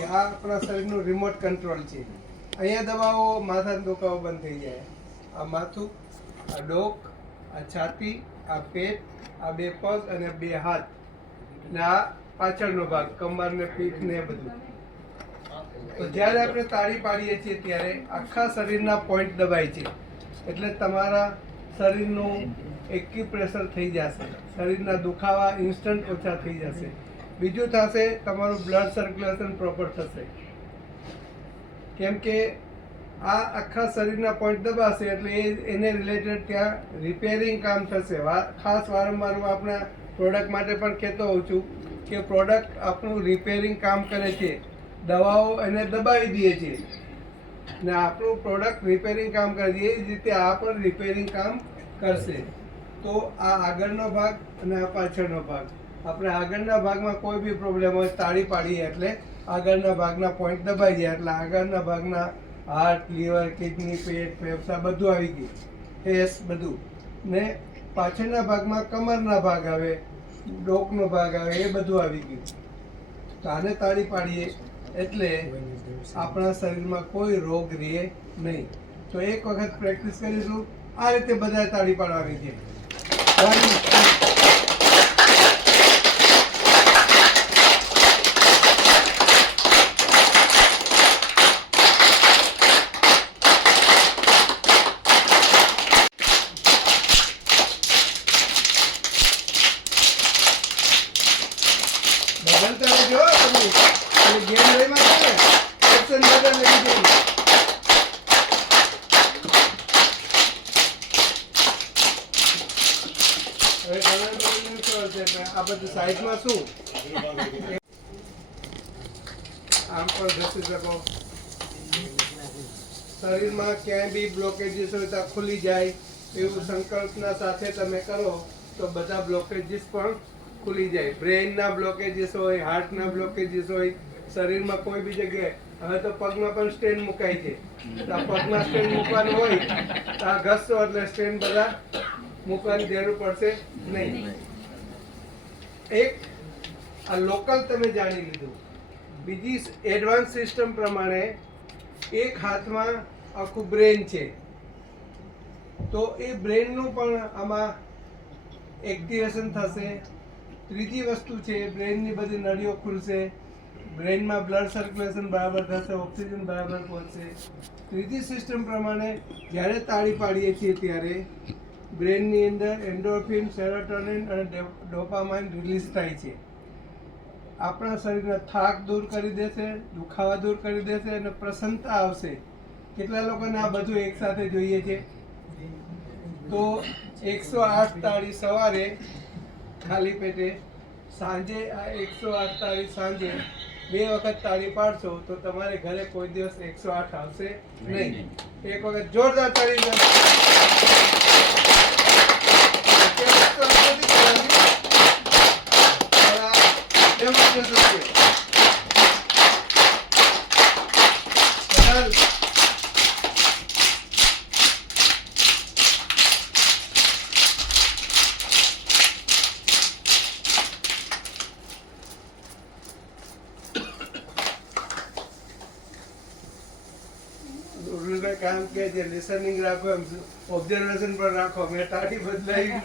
આ આપણા શરીરનું રિમોટ કંટ્રોલ છે. અહીંયા દબાવો, માથાનો દુખાવો બંધ થઈ જાય. આ માથું, આ ડોક, આ છાતી, આ પેટ, આ બે પગ અને બે હાથ ને આ પાછળનો ભાગ, કમર ને પીઠ ને બધું. તો જ્યારે આપણે તાળી પાડીએ છીએ ત્યારે આખા શરીરના પોઈન્ટ દબાય છે, એટલે તમારા શરીરનું એક્યુપ્રેશર થઈ જશે, શરીરના દુખાવા ઇન્સ્ટન્ટ ઓછા થઈ જશે. બીજું થશે, તમારું બ્લડ સર્ક્યુલેશન પ્રોપર થશે, કેમ કે આ આખા શરીરના પોઈન્ટ દબાશે એટલે એને રિલેટેડ ત્યાં રિપેરિંગ કામ થશે. ખાસ વારંવાર હું આપણા પ્રોડક્ટ માટે પણ કહેતો હોઉં છું કે પ્રોડક્ટ આપણું રિપેરિંગ કામ કરે છે, દવાઓ એને દબાવી દે છે ને આપણું પ્રોડક્ટ રિપેરિંગ કામ કરે છે. એ જ રીતે આ પણ રિપેરિંગ કામ કરશે. તો આ આગળનો ભાગ અને આ પાછળનો ભાગ, આપણે આગળના ભાગમાં કોઈ બી પ્રોબ્લેમ હોય તાળી પાડીએ એટલે આગળના ભાગના પોઈન્ટ દબાઈ જાય એટલે આગળના ભાગના હાર્ટ, લીવર, કિડની, પેટ, ફેફસા બધું આવી ગયું, ફેસ બધું. ને પાછળના ભાગમાં કમરના ભાગ આવે, ડોકનો ભાગ આવે, એ બધું આવી ગયું. તો આને તાળી પાડીએ એટલે આપણા શરીરમાં કોઈ રોગ રહે નહીં. તો એક વખત પ્રેક્ટિસ કરીશું. આ રીતે બધા તાળી પાડવાની છે. બદલતા રહેજો તમે. ગેમ લઈમાં છે ને એક્શન બદલ લઈ જાય. હવે આ બધું સાઈડમાં શું આમ પણ ઘસી શકો. શરીરમાં ક્યાંય બી બ્લોકેજીસ હોય તો ખુલી જાય એવું સંકલ્પના સાથે તમે કરો તો બધા બ્લોકેજીસ પણ ખુલી જાય. બ્રેઇનના બ્લોકેજીસ હોય, હાર્ટના બ્લોકેજીસ હોય, શરીરમાં કોઈ બી જગ્યાએ. હવે તો પગમાં પણ સ્ટેન્ડ મુકાય છે. તો આ પગમાં સ્ટેન્ડ મૂકવાનું હોય તો આ ઘસશો એટલે સ્ટેન્ડ બધા મૂકવાની જરૂર પડશે નહીં. એક આ લોકલ તમે જાણી લીધું. બીજી એડવાન્સ સિસ્ટમ પ્રમાણે એક હાથમાં આખું બ્રેન છે, તો એ બ્રેનનું પણ આમાં એક્ટિવેશન થશે. ત્રીજી વસ્તુ છે, બ્રેનની બધી નળીઓ ખુલશે, બ્રેનમાં બ્લડ સર્ક્યુલેશન બરાબર થશે, ઓક્સિજન બરાબર પહોંચશે. ત્રીજી સિસ્ટમ પ્રમાણે જ્યારે તાળી પાડીએ છીએ ત્યારે બ્રેનની અંદર એન્ડોર્ફિન, સેરોટોનિન અને ડોપામાઇન રિલીઝ થાય છે. આપણા શરીરના થાક દૂર કરી દેશે, દુખાવા દૂર કરી દેશે અને પ્રસન્નતા આવશે. કેટલા લોકોને આ બધું એકસાથે જોઈએ છે? તો 108 તાળી સવારે ખાલી પેટે, સાંજે આ 108 તાળી સાંજે 2 વખત તાળી પાડશો તો તમારે ઘરે કોઈ દિવસ 108 આવશે નહીં. એક વખત જોરદાર તાળી કામ કે જે લિસનિંગ રાખો, એમ ઓબ્ઝર્વેશન પણ રાખો. મેં તાળી બદલાવી.